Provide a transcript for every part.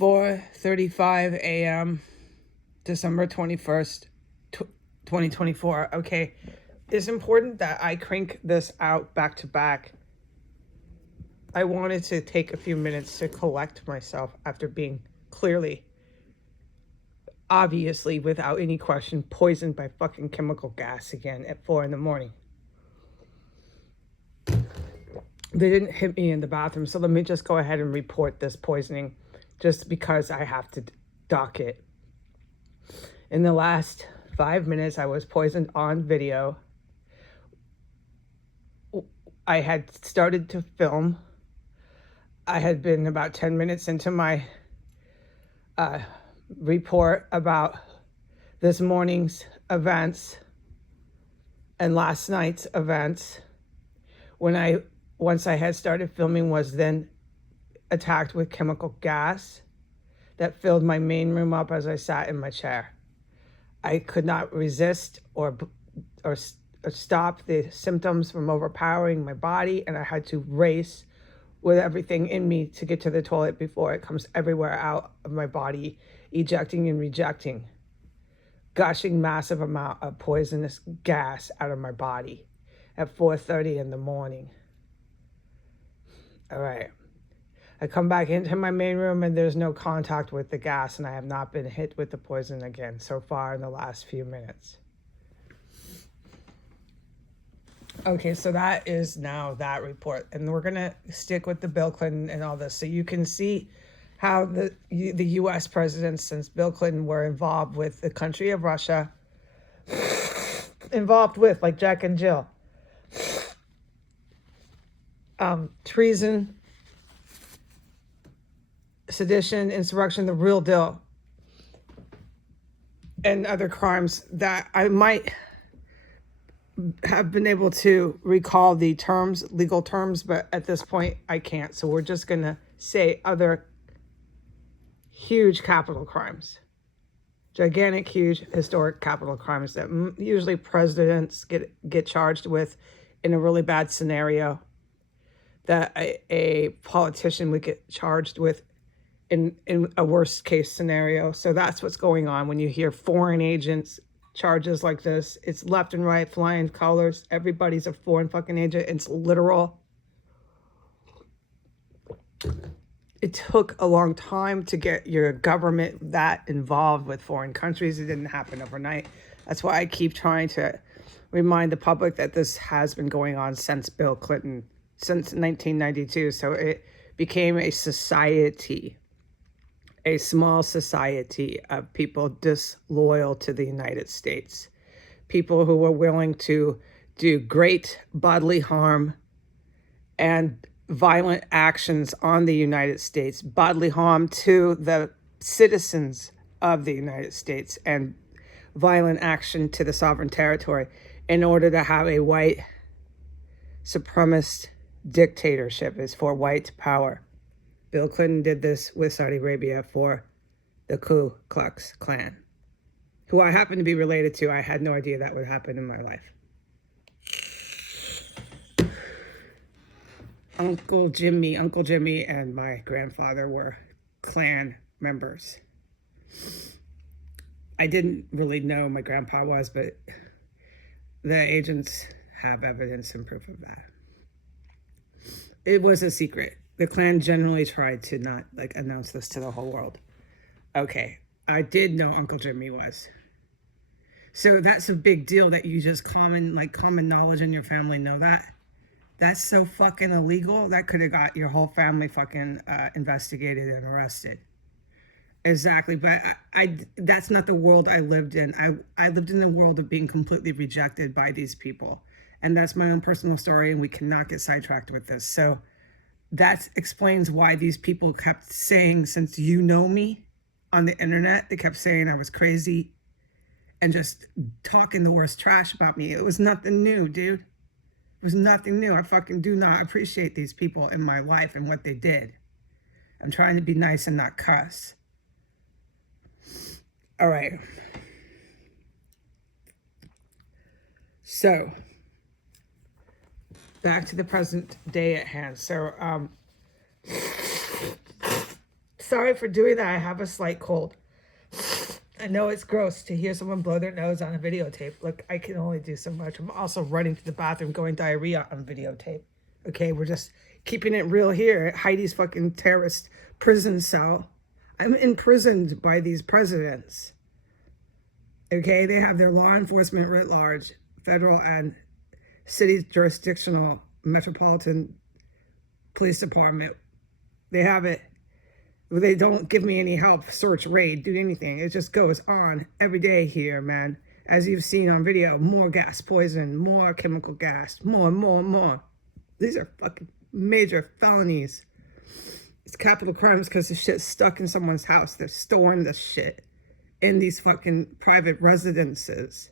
4:35 a.m. December 21st, 2024. Okay, it's important that I crank this out back to back. I wanted to take a few minutes to collect myself after being clearly, obviously, without any question, poisoned by fucking chemical gas again at 4 in the morning. They didn't hit me in the bathroom, so let me just go ahead and report this poisoning just because I have to dock it. In the last 5 minutes, I was poisoned on video. I had started to film. I had been about 10 minutes into my report about this morning's events and last night's events. Once I had started filming, was then attacked with chemical gas that filled my main room up as I sat in my chair. I could not resist or stop the symptoms from overpowering my body, and I had to race with everything in me to get to the toilet before it comes everywhere out of my body, ejecting and rejecting, gushing massive amount of poisonous gas out of my body at 4:30 in the morning. All right. I come back into my main room and there's no contact with the gas, and I have not been hit with the poison again so far in the last few minutes. Okay, so that is now that report, and we're gonna stick with the Bill Clinton and all this, so you can see how the U.S. presidents since Bill Clinton were involved with the country of Russia, involved with, like Jack and Jill, treason, sedition, insurrection, the real deal, and other crimes that I might have been able to recall the terms, legal terms, but at this point I can't. So we're just going to say other huge capital crimes, gigantic, huge, historic capital crimes that usually presidents get charged with in a really bad scenario, that a politician would get charged with in a worst case scenario. So that's what's going on when you hear foreign agents charges like this. It's left and right, flying colors. Everybody's a foreign fucking agent. It's literal. It took a long time to get your government that involved with foreign countries. It didn't happen overnight. That's why I keep trying to remind the public that this has been going on since Bill Clinton, since 1992. So it became a society, a small society of people disloyal to the United States, people who were willing to do great bodily harm and violent actions on the United States, bodily harm to the citizens of the United States, and violent action to the sovereign territory in order to have a white supremacist dictatorship, is for white power. Bill Clinton did this with Saudi Arabia for the Ku Klux Klan, who I happen to be related to. I had no idea that would happen in my life. Uncle Jimmy and my grandfather were Klan members. I didn't really know my grandpa was, but the agents have evidence and proof of that. It was a secret. The Klan generally tried to not announce this to the whole world. Okay, I did know Uncle Jimmy was. So that's a big deal that you just common knowledge in your family know that. That's so fucking illegal. That could have got your whole family fucking investigated and arrested. Exactly, but that's not the world I lived in. I lived in the world of being completely rejected by these people. And that's my own personal story, and we cannot get sidetracked with this. So that explains why these people kept saying, since you know me on the internet, they kept saying I was crazy and just talking the worst trash about me. It was nothing new, dude. It was nothing new. I fucking do not appreciate these people in my life and what they did. I'm trying to be nice and not cuss. All right. So back to the present day at hand. So sorry for doing that. I have a slight cold. I know it's gross to hear someone blow their nose on a videotape. Look, I can only do so much. I'm also running to the bathroom going diarrhea on videotape. Okay, we're just keeping it real here at Heidi's fucking terrorist prison cell. I'm imprisoned by these presidents. Okay, they have their law enforcement writ large, federal and city jurisdictional metropolitan police department. They have it. They don't give me any help, search, raid, do anything. It just goes on every day here, man. As you've seen on video, more gas poison, more chemical gas, more. These are fucking major felonies. It's capital crimes because the shit's stuck in someone's house. They're storing the shit in these fucking private residences.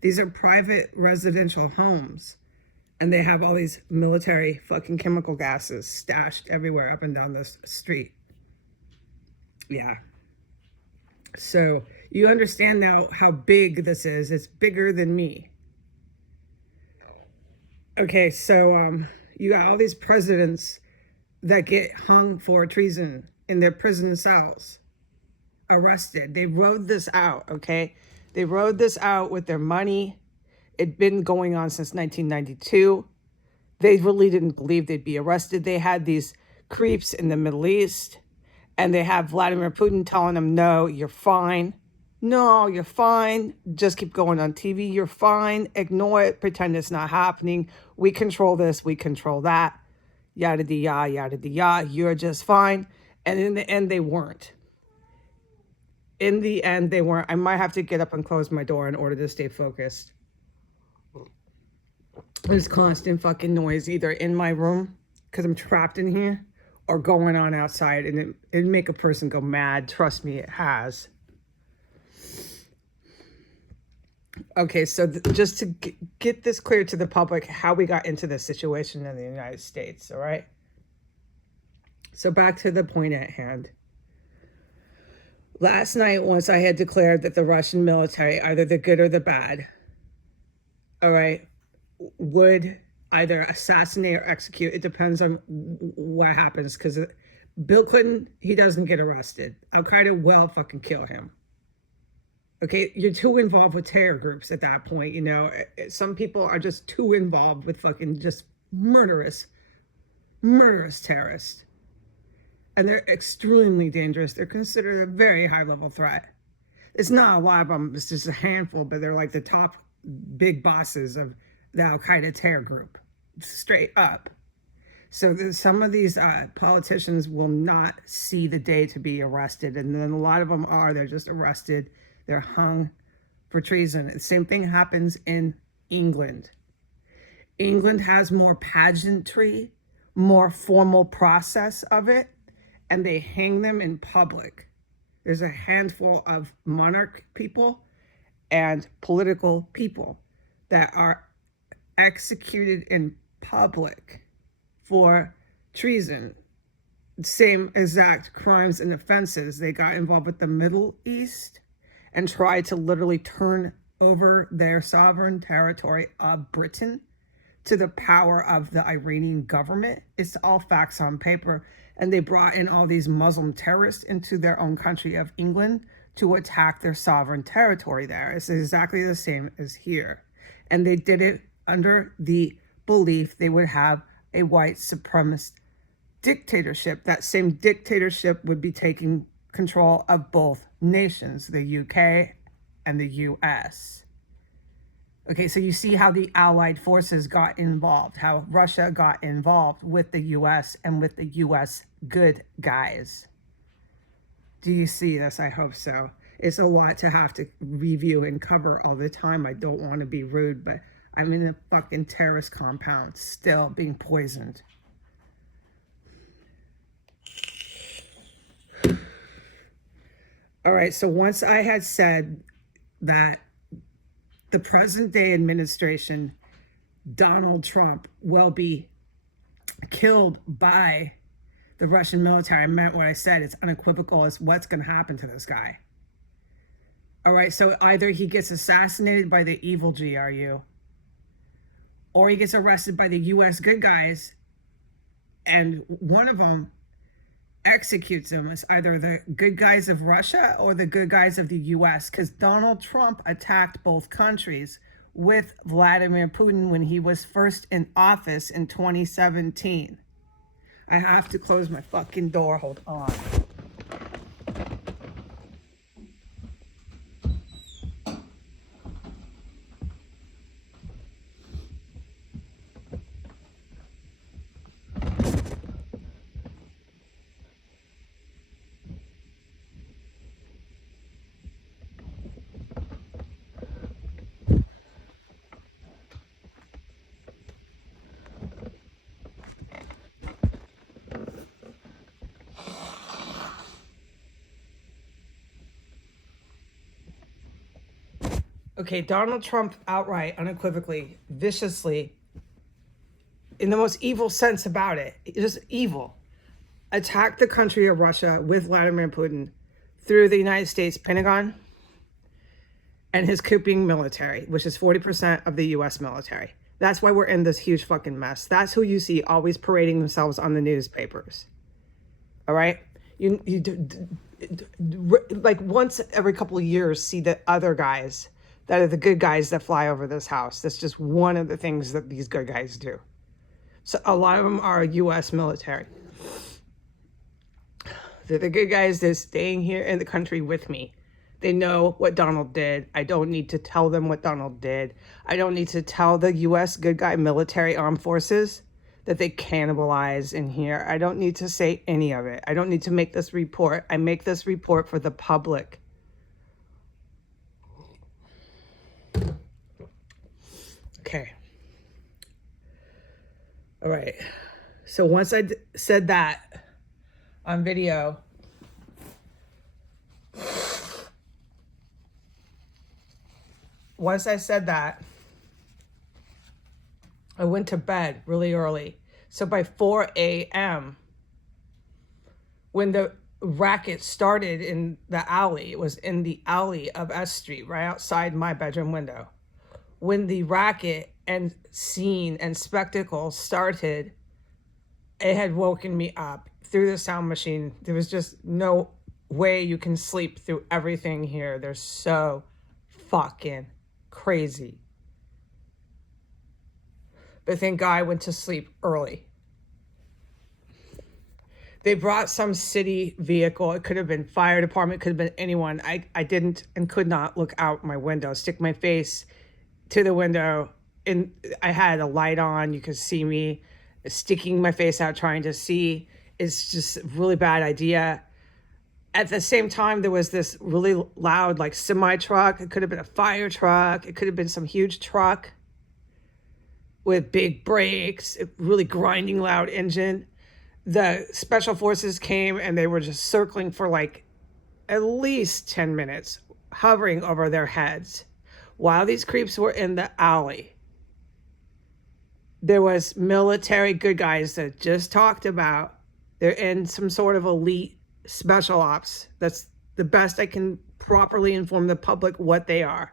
These are private residential homes. And they have all these military fucking chemical gases stashed everywhere up and down this street. Yeah. So you understand now how big this is. It's bigger than me. Okay, so you got all these presidents that get hung for treason in their prison cells, arrested. They rode this out, okay? They rode this out with their money. It'd been going on since 1992. They really didn't believe they'd be arrested. They had these creeps in the Middle East, and they have Vladimir Putin telling them, no, you're fine. No, you're fine. Just keep going on TV. You're fine. Ignore it. Pretend it's not happening. We control this. We control that. Yada de ya, yada de ya. You're just fine. And in the end, they weren't. In the end, they weren't. I might have to get up and close my door in order to stay focused. There's constant fucking noise either in my room because I'm trapped in here or going on outside, and it'd make a person go mad. Trust me, it has. Okay, so just to get this clear to the public, how we got into this situation in the United States, all right? So back to the point at hand. Last night, once I had declared that the Russian military, either the good or the bad, all right, would either assassinate or execute. It depends on what happens, because Bill Clinton, he doesn't get arrested. Al-Qaeda will fucking kill him. Okay, you're too involved with terror groups at that point, you know. Some people are just too involved with fucking just murderous terrorists. And they're extremely dangerous. They're considered a very high-level threat. It's not a lot of them. It's just a handful, but they're like the top big bosses of the Al-Qaeda terror group, straight up. So some of these politicians will not see the day to be arrested. And then a lot of them are. They're just arrested. They're hung for treason. The same thing happens in England. England has more pageantry, more formal process of it, and they hang them in public. There's a handful of monarch people and political people that are executed in public for treason. Same exact crimes and offenses. They got involved with the Middle East and tried to literally turn over their sovereign territory of Britain to the power of the Iranian government. It's all facts on paper. And they brought in all these Muslim terrorists into their own country of England to attack their sovereign territory there. It's exactly the same as here. And they did it under the belief they would have a white supremacist dictatorship. That same dictatorship would be taking control of both nations, the UK and the US. Okay, so you see how the Allied forces got involved, how Russia got involved with the US and with the US good guys. Do you see this? I hope so. It's a lot to have to review and cover all the time. I don't want to be rude, but I'm in a fucking terrorist compound, still being poisoned. All right, so once I had said that the present day administration, Donald Trump, will be killed by the Russian military, I meant what I said. It's unequivocal as what's going to happen to this guy. All right, so either he gets assassinated by the evil GRU, or he gets arrested by the US good guys, and one of them executes them as either the good guys of Russia or the good guys of the US, because Donald Trump attacked both countries with Vladimir Putin when he was first in office in 2017. I have to close my fucking door. Hold on. Okay, Donald Trump outright, unequivocally, viciously, in the most evil sense about it, just evil, attacked the country of Russia with Vladimir Putin through the United States Pentagon and his couping military, which is 40% of the US military. That's why we're in this huge fucking mess. That's who you see always parading themselves on the newspapers. All right? Like once every couple of years, see the other guys that are the good guys that fly over this house. That's just one of the things that these good guys do. So a lot of them are US military. They're the good guys that are staying here in the country with me. They know what Donald did. I don't need to tell them what Donald did. I don't need to tell the US good guy military armed forces that they cannibalize in here. I don't need to say any of it. I don't need to make this report. I make this report for the public. Okay. All right. So once I said that on video, once I said that, I went to bed really early. So by 4 a.m., when the racket started in the alley, it was in the alley of S Street, right outside my bedroom window. When the racket and scene and spectacle started, it had woken me up through the sound machine. There was just no way you can sleep through everything here. They're so fucking crazy. But thank God I went to sleep early. They brought some city vehicle. It could have been fire department, could have been anyone. I didn't and could not look out my window, stick my face to the window. And I had a light on. You could see me sticking my face out trying to see. It's just a really bad idea. At the same time, there was this really loud like semi truck. It could have been a fire truck. It could have been some huge truck with big brakes, a really grinding loud engine. The special forces came and they were just circling for like at least 10 minutes, hovering over their heads. While these creeps were in the alley, there was military good guys that just talked about. They're in some sort of elite special ops. That's the best I can properly inform the public what they are.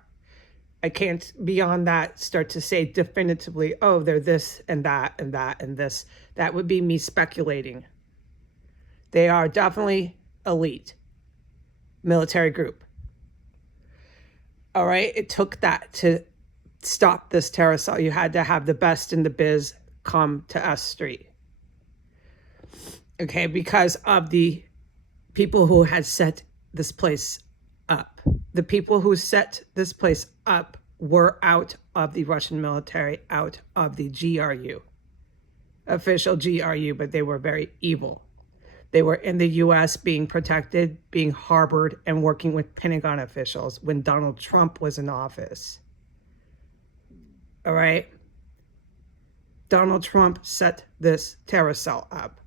I can't beyond that start to say definitively, oh, they're this and that and that and this. That would be me speculating. They are definitely elite military group. All right, it took that to stop this terror cell. You had to have the best in the biz come to S Street. Okay, because of the people who had set this place up. The people who set this place up were out of the Russian military, out of the GRU, official GRU, but they were very evil. They were in the US being protected, being harbored, and working with Pentagon officials when Donald Trump was in office. All right? Donald Trump set this terror cell up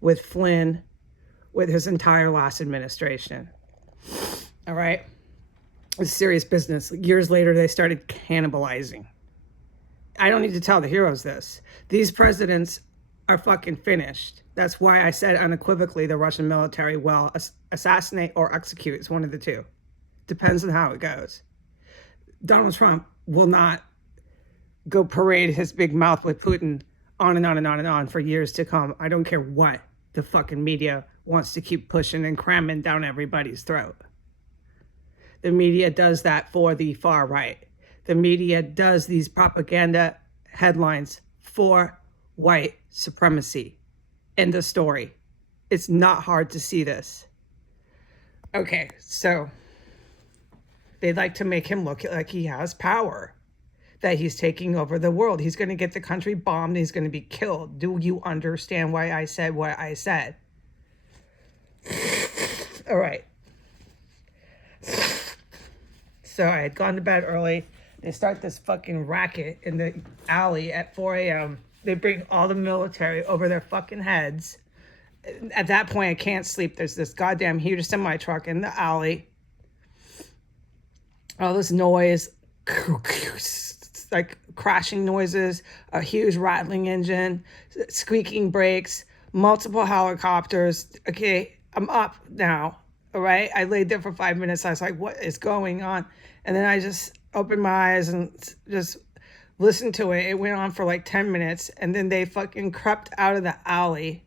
with Flynn, with his entire last administration. All right? It's serious business. Years later, they started cannibalizing. I don't need to tell the heroes this. These presidents are fucking finished. That's why I said unequivocally the Russian military will assassinate or execute. It's one of the two. Depends on how it goes. Donald Trump will not go parade his big mouth with Putin on and on and on and on for years to come. I don't care what the fucking media wants to keep pushing and cramming down everybody's throat. The media does that for the far right. The media does these propaganda headlines for white supremacy. End of story. It's not hard to see this. Okay, so they'd like to make him look like he has power, that he's taking over the world. He's going to get the country bombed. He's going to be killed. Do you understand why I said what I said? All right. So I had gone to bed early. They start this fucking racket in the alley at 4 a.m. They bring all the military over their fucking heads. At that point, I can't sleep. There's this goddamn huge semi-truck in the alley. All this noise, like crashing noises, a huge rattling engine, squeaking brakes, multiple helicopters. Okay, I'm up now, all right? I laid there for 5 minutes. I was like, what is going on? And then I just opened my eyes and just listened to it. It went on for like 10 minutes, and then they fucking crept out of the alley.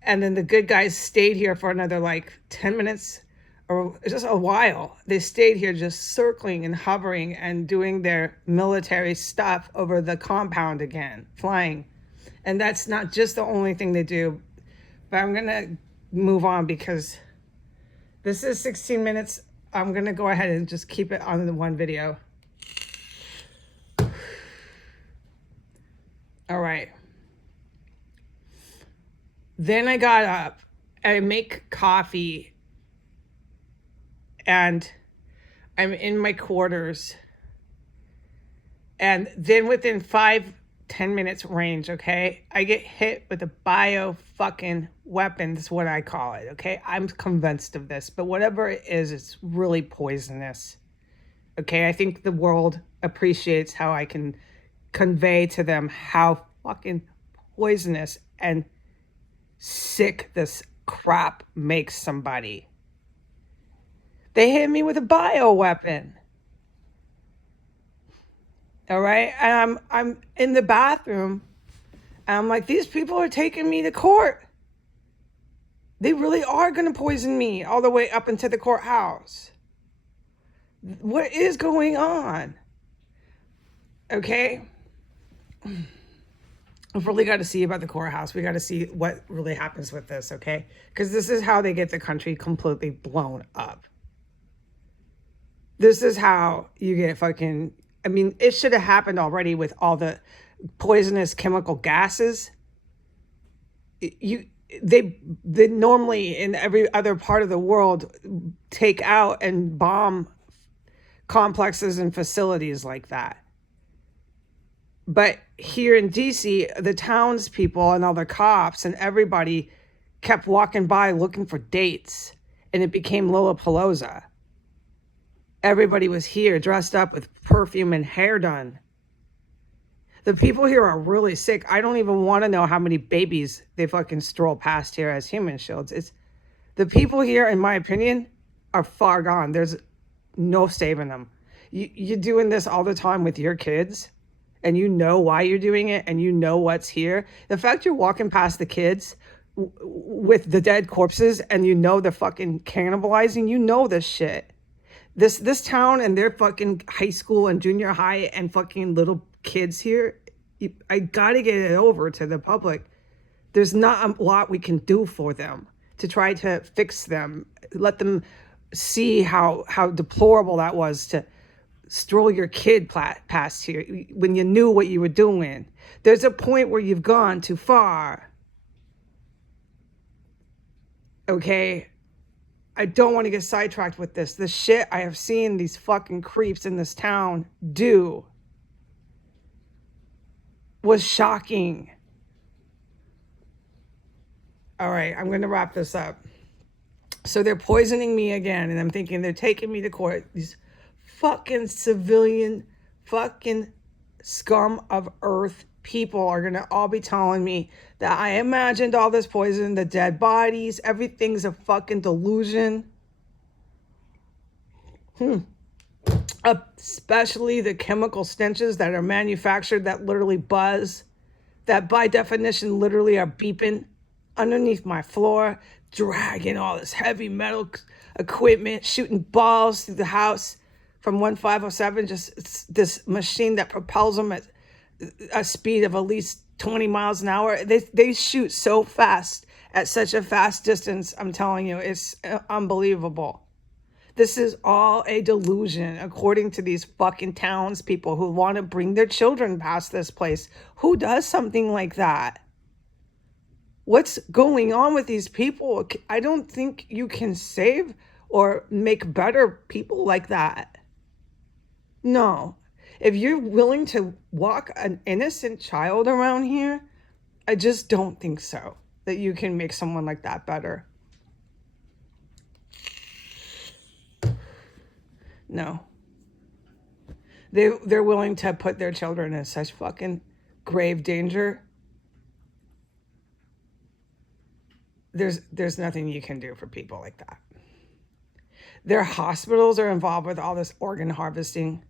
And then the good guys stayed here for another like 10 minutes or just a while. They stayed here just circling and hovering and doing their military stuff over the compound again, flying. And that's not just the only thing they do, but I'm going to move on because this is 16 minutes. I'm going to go ahead and just keep it on the one video. All right. Then I got up, I make coffee, and I'm in my quarters. And then within 5-10 minutes range, okay, I get hit with a bio fucking weapon. That's what I call it, okay? I'm convinced of this, but whatever it is, it's really poisonous. Okay, I think the world appreciates how I can convey to them how fucking poisonous and sick this crap makes somebody. They hit me with a bioweapon. All right, and I'm in the bathroom, and I'm like, these people are taking me to court. They really are going to poison me all the way up into the courthouse. What is going on? Okay. We've really got to see about the courthouse. We got to see what really happens with this, okay? Because this is how they get the country completely blown up. This is how you get fucking... I mean, it should have happened already with all the poisonous chemical gases. They normally in every other part of the world take out and bomb complexes and facilities like that. But here in DC, the townspeople and all the cops and everybody kept walking by looking for dates, and it became Lollapalooza. Everybody was here dressed up with perfume and hair done. The people here are really sick. I don't even want to know how many babies they fucking stroll past here as human shields. It's the people here, in my opinion, are far gone. There's no saving them. You're doing this all the time with your kids, and you know why you're doing it, and you know what's here. The fact you're walking past the kids with the dead corpses, and you know they're fucking cannibalizing, you know this shit. This town and their fucking high school and junior high and fucking little kids here, I gotta get it over to the public. There's not a lot we can do for them to try to fix them. Let them see how deplorable that was to stroll your kid past here when you knew what you were doing. There's a point where you've gone too far. Okay? I don't want to get sidetracked with this. The shit I have seen these fucking creeps in this town do was shocking. All right, I'm going to wrap this up. So they're poisoning me again, and I'm thinking they're taking me to court. These fucking civilian, fucking scum of earth people are going to all be telling me that I imagined all this poison, the dead bodies, everything's a fucking delusion. Especially the chemical stenches that are manufactured that literally buzz, that by definition literally are beeping underneath my floor, dragging all this heavy metal equipment, shooting balls through the house from 1507, just this machine that propels them at a speed of at least 20 miles an hour. They shoot so fast at such a fast distance. I'm telling you, it's unbelievable. This is all a delusion, according to these fucking townspeople who want to bring their children past this place. Who does something like that? What's going on with these people? I don't think you can save or make better people like that. No. If you're willing to walk an innocent child around here, I just don't think so, that you can make someone like that better. No. They're willing to put their children in such fucking grave danger. There's nothing you can do for people like that. Their hospitals are involved with all this organ harvesting.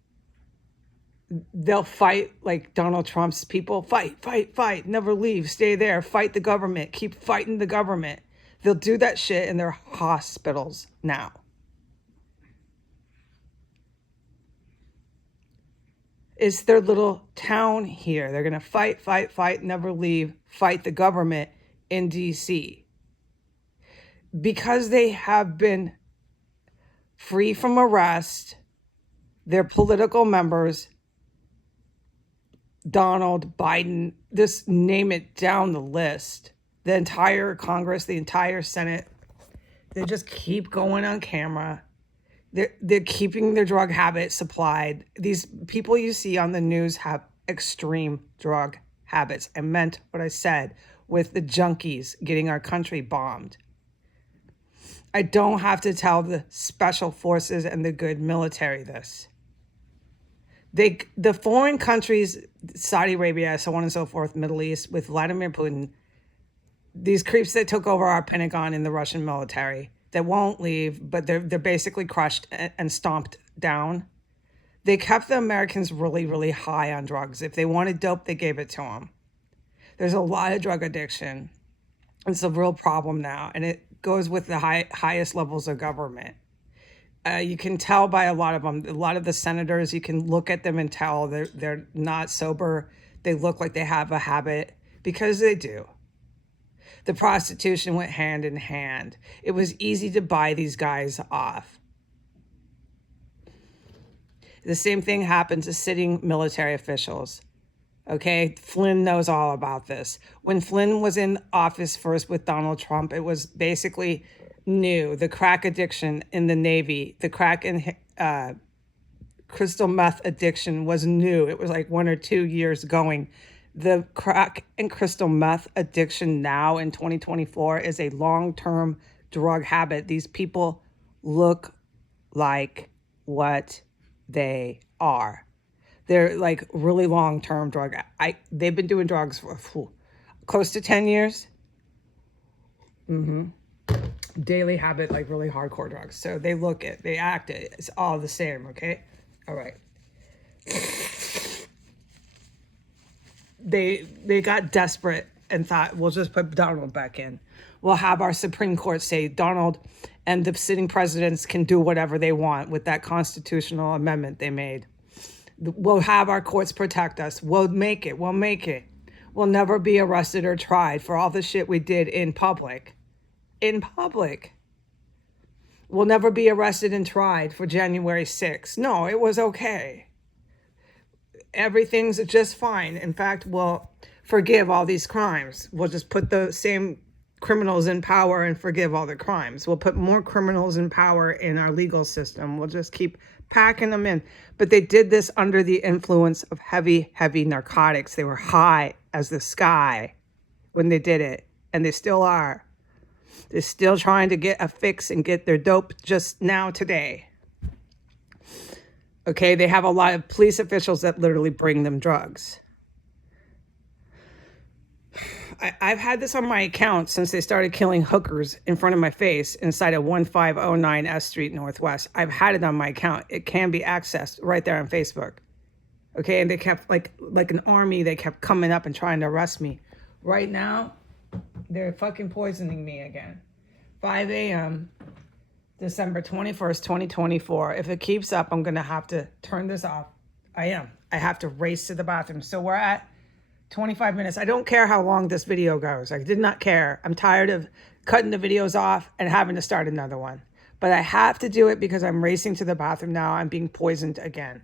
They'll fight like Donald Trump's people. Fight, never leave, stay there, fight the government, keep fighting the government. They'll do that shit in their hospitals now. It's their little town here. They're going to fight, never leave, fight the government in DC. Because they have been free from arrest, their political members, Donald, Biden, just name it down the list, the entire Congress, the entire Senate, they just keep going on camera. They're keeping their drug habit supplied. These people you see on the news have extreme drug habits. I meant what I said with the junkies getting our country bombed. I don't have to tell the special forces and the good military this. The foreign countries, Saudi Arabia, so on and so forth, Middle East, with Vladimir Putin, these creeps that took over our Pentagon in the Russian military, that won't leave, but they're basically crushed and stomped down. They kept the Americans really, really high on drugs. If they wanted dope, they gave it to them. There's a lot of drug addiction. It's a real problem now, and it goes with the highest levels of government. You can tell by a lot of them, a lot of the senators, you can look at them and tell they're not sober. They look like they have a habit, because they do. The prostitution went hand in hand. It was easy to buy these guys off. The same thing happened to sitting military officials. Okay, Flynn knows all about this. When Flynn was in office first with Donald Trump, it was basically new. The crack addiction in the Navy, the crack and crystal meth addiction was new. It was like 1 or 2 years going. The crack and crystal meth addiction now in 2024 is a long-term drug habit. These people look like what they are. They're like really long-term drug. They've been doing drugs for close to 10 years. Daily habit, like really hardcore drugs. So they look it, they act it. It's all the same, okay? All right. They got desperate and thought, we'll just put Donald back in. We'll have our Supreme Court say Donald and the sitting presidents can do whatever they want with that constitutional amendment they made. We'll have our courts protect us. We'll make it. We'll never be arrested or tried for all the shit we did in public. We'll never be arrested and tried for January 6th. No, it was okay. Everything's just fine. In fact, we'll forgive all these crimes. We'll just put the same criminals in power and forgive all the crimes. We'll put more criminals in power in our legal system. We'll just keep packing them in. But they did this under the influence of heavy, heavy narcotics. They were high as the sky when they did it. And they still are. They're still trying to get a fix and get their dope just now today. Okay, they have a lot of police officials that literally bring them drugs. I've had this on my account since they started killing hookers in front of my face inside of 1509 S Street Northwest. I've had it on my account. It can be accessed right there on Facebook. Okay, and they kept, like an army, they kept coming up and trying to arrest me. Right now, They're fucking poisoning me again. 5 a.m. December 21st, 2024. If it keeps up, I'm going to have to turn this off. I have to race to the bathroom. So we're at 25 minutes. I don't care how long this video goes. I did not care. I'm tired of cutting the videos off and having to start another one. But I have to do it because I'm racing to the bathroom now. I'm being poisoned again.